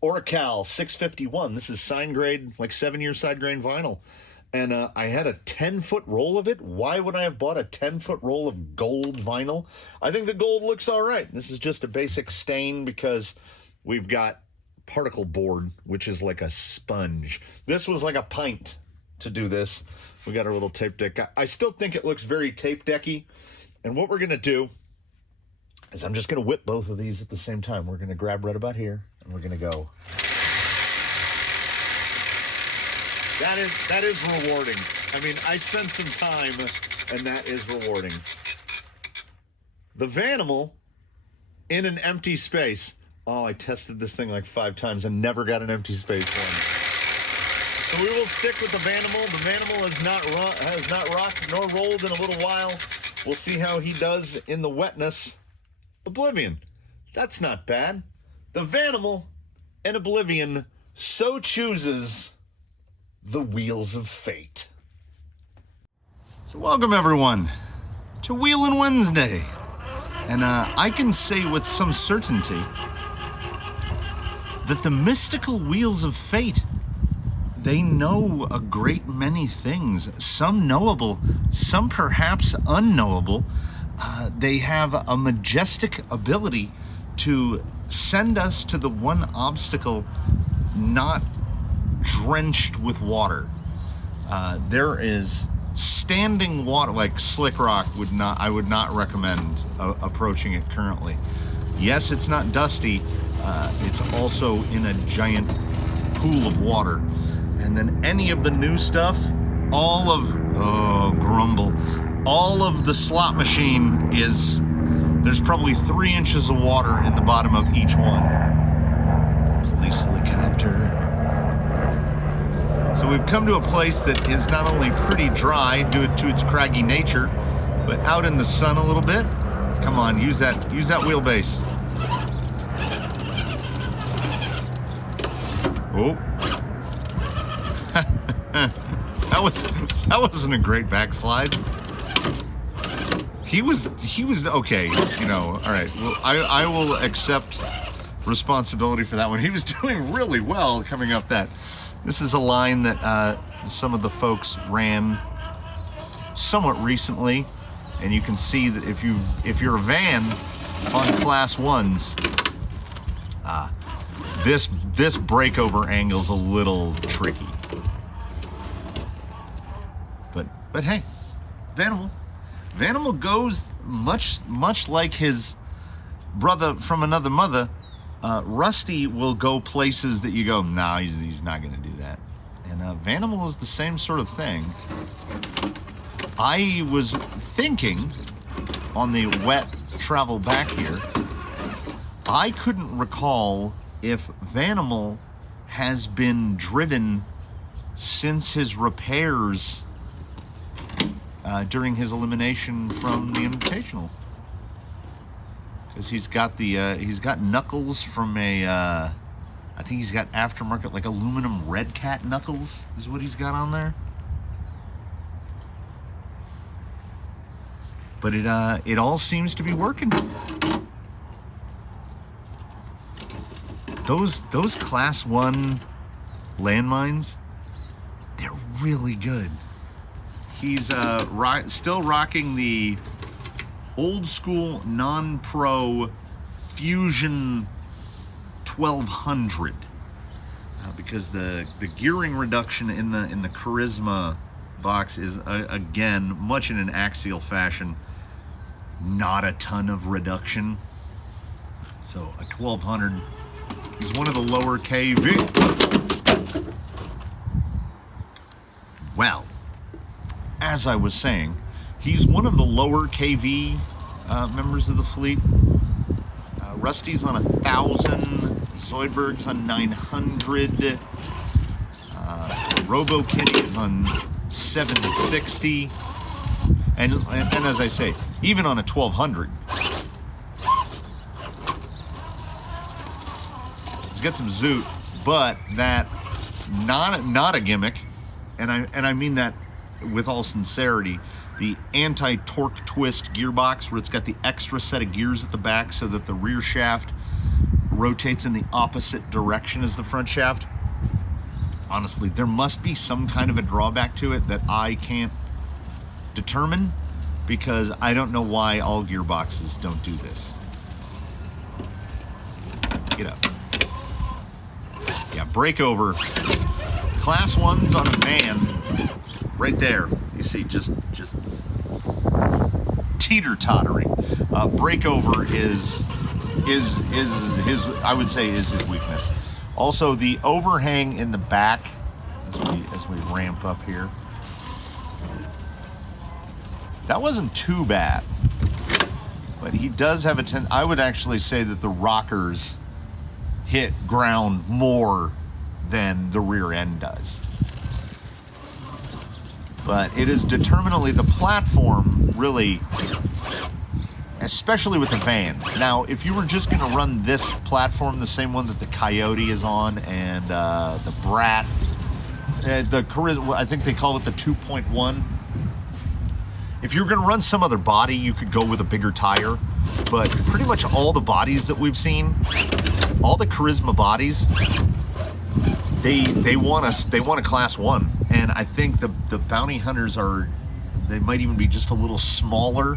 Oracal 651. This is sign grade, like 7-year side grain vinyl. And I had a 10-foot roll of it. Why would I have bought a 10-foot roll of gold vinyl? I think the gold looks all right. This is just a basic stain because we've got particle board, which is like a sponge. This was like a pint to do this. We got our little tape deck. I still think it looks very tape decky. And what we're going to do is I'm just going to whip both of these at the same time. We're going to grab right about here and we're going to go. That is rewarding. I mean, I spent some time and that is rewarding. The Vanimal in an empty space. Oh, I tested this thing like 5 times and never got an empty space one. So we will stick with the Vanimal. The Vanimal has not rocked nor rolled in a little while. We'll see how he does in the wetness. Oblivion. That's not bad. The Vanimal and Oblivion, so chooses the Wheels of Fate. So welcome everyone to Wheelin' Wednesday. And I can say with some certainty that the mystical Wheels of Fate, they know a great many things, some knowable, some perhaps unknowable. They have a majestic ability to send us to the one obstacle not drenched with water. There is standing water, like Slick Rock I would not recommend approaching it currently. Yes, it's not dusty. It's also in a giant pool of water. And then any of the new stuff, all of the slot machine there's probably 3 inches of water in the bottom of each one. Police helicopter. So we've come to a place that is not only pretty dry due to its craggy nature, but out in the sun a little bit. Come on, use that wheelbase. Oh. That wasn't a great backslide. He was okay, all right. Well, I will accept responsibility for that one. He was doing really well coming up that. This is a line that some of the folks ran somewhat recently, and you can see that if you're a van on class 1s, this breakover angle's a little tricky. But hey, Vanimal goes much like his brother from another mother. Rusty will go places that you go, nah, he's not going to do that. And Vanimal is the same sort of thing. I was thinking on the wet travel back here, I couldn't recall if Vanimal has been driven since his repairs during his elimination from the Invitational. Because he's got knuckles from I think he's got aftermarket, like aluminum Red Cat knuckles is what he's got on there. But it all seems to be working. Those class 1 landmines, they're really good. He's still rocking the old school non-pro Fusion 1200 because the gearing reduction in the Charisma box is again much in an axial fashion, not a ton of reduction. So a 1200 is one of the lower KV. Well, as I was saying, he's one of the lower KV members of the fleet. Rusty's on 1,000. Zoidberg's on 900. Robo Kitty is on 760. And as I say, even on a 1,200. He's got some zoot, but that not a gimmick, and I mean that with all sincerity. The anti-torque twist gearbox, where it's got the extra set of gears at the back so that the rear shaft rotates in the opposite direction as the front shaft. Honestly, there must be some kind of a drawback to it that I can't determine, because I don't know why all gearboxes don't do this. Get up. Yeah, brake over. Class 1's on a van right there. You see, just teeter-tottering. Brake over is his, I would say, is his weakness. Also, the overhang in the back as we ramp up here, that wasn't too bad, but he does have I would actually say that the rockers hit ground more than the rear end does. But it is determinately the platform, really, especially with the van. Now, if you were just going to run this platform, the same one that the Coyote is on, and the Brat, the Charisma, I think they call it the 2.1. If you're going to run some other body, you could go with a bigger tire. But pretty much all the bodies that we've seen, all the Charisma bodies, they want a class 1, and I think the Bounty Hunters they might even be just a little smaller.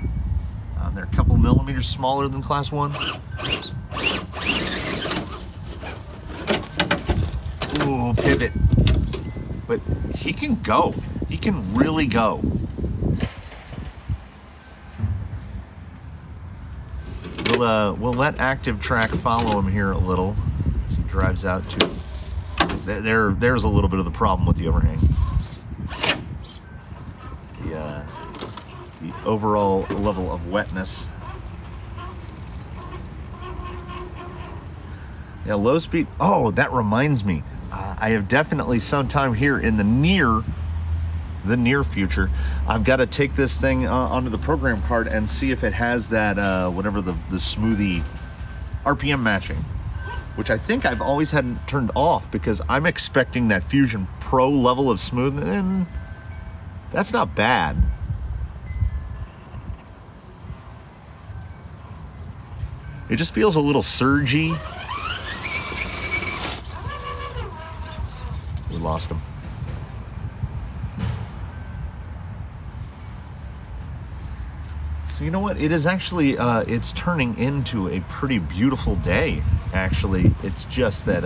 They're a couple millimeters smaller than class 1. Ooh, pivot. But he can go. He can really go. We'll let Active Track follow him here a little as he drives out to. There's a little bit of the problem with the overhang. The overall level of wetness. Yeah, low speed. Oh, that reminds me. I have definitely sometime here in the near future, I've got to take this thing onto the program card and see if it has that whatever the smoothie RPM matching, which I think I've always had turned off because I'm expecting that Fusion Pro level of smooth, and that's not bad. It just feels a little surgy. We lost him. So you know what? It is actually, it's turning into a pretty beautiful day, actually. It's just that,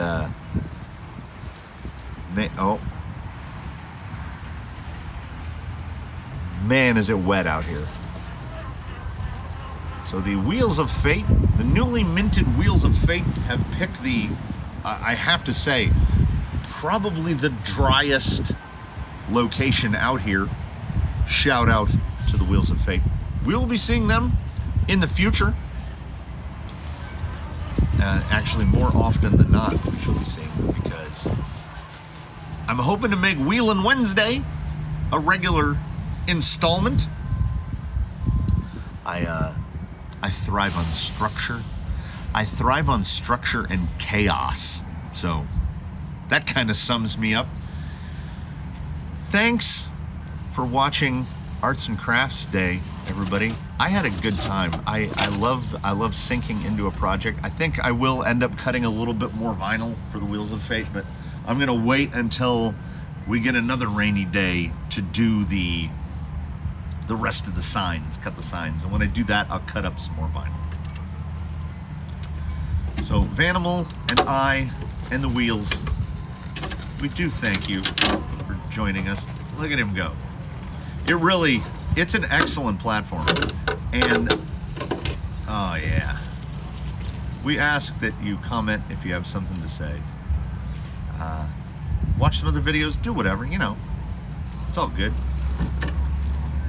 man, is it wet out here. So the Wheels of Fate, the newly minted Wheels of Fate, have picked the, I have to say, probably the driest location out here. Shout out to the Wheels of Fate. We will be seeing them in the future. Actually, more often than not, we shall be seeing them, because I'm hoping to make WHEELIN Wednesday a regular installment. I thrive on structure. I thrive on structure and chaos. So that kind of sums me up. Thanks for watching Arts and Crafts Day, everybody. I had a good time. I love sinking into a project. I think I will end up cutting a little bit more vinyl for the Wheels of Fate, but I'm gonna wait until we get another rainy day to do the rest of the signs, cut the signs. And when I do that, I'll cut up some more vinyl. So Vanimal and I and the Wheels, we do thank you for joining us. Look at him go. It's an excellent platform. And, oh yeah. We ask that you comment if you have something to say. Watch some other videos, do whatever, you know. It's all good.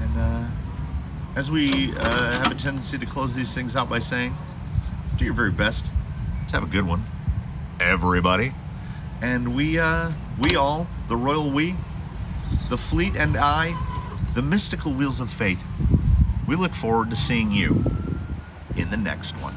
And as we have a tendency to close these things out by saying, Do your very best to have a good one, everybody. And we all, the royal we, the fleet and I, the mystical wheels of fate, we look forward to seeing you in the next one.